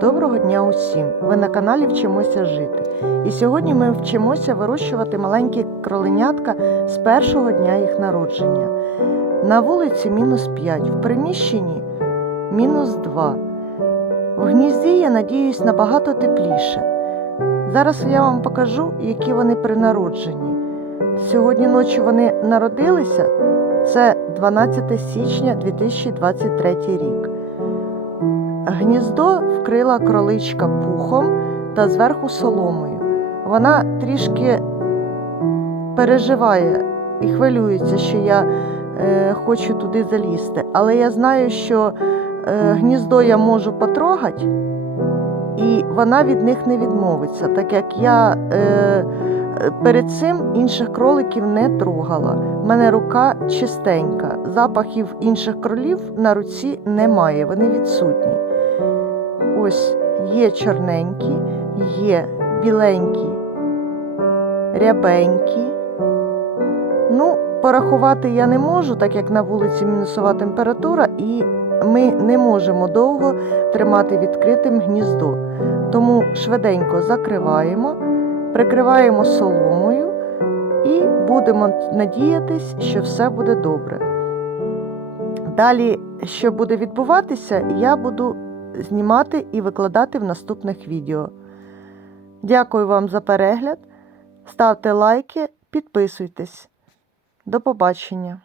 Доброго дня усім! Ви на каналі Вчимося жити. І сьогодні ми вчимося вирощувати маленькі кроленятка з першого дня їх народження. На вулиці мінус 5, в приміщенні мінус 2. В гнізді я надіюсь набагато тепліше. Зараз я вам покажу, які вони при народженні. Сьогодні ночі вони народилися. Це 12 січня 2023 рік. Гніздо вкрила кроличка пухом та зверху соломою. Вона трішки переживає і хвилюється, що я е, хочу туди залізти. Але я знаю, що е, гніздо я можу потрогати, і вона від них не відмовиться, так як я е, перед цим інших кроликів не трогала. У мене рука чистенька. Запахів інших кролів на руці немає, вони відсутні. Ось є чорненькі, є біленькі, рябенькі. Ну, порахувати я не можу, так як на вулиці мінусова температура, і ми не можемо довго тримати відкритим гніздо. Тому швиденько закриваємо, прикриваємо соломою і будемо надіятись, що все буде добре. Далі, що буде відбуватися, я буду знімати і викладати в наступних відео. Дякую вам за перегляд. Ставте лайки, підписуйтесь. До побачення!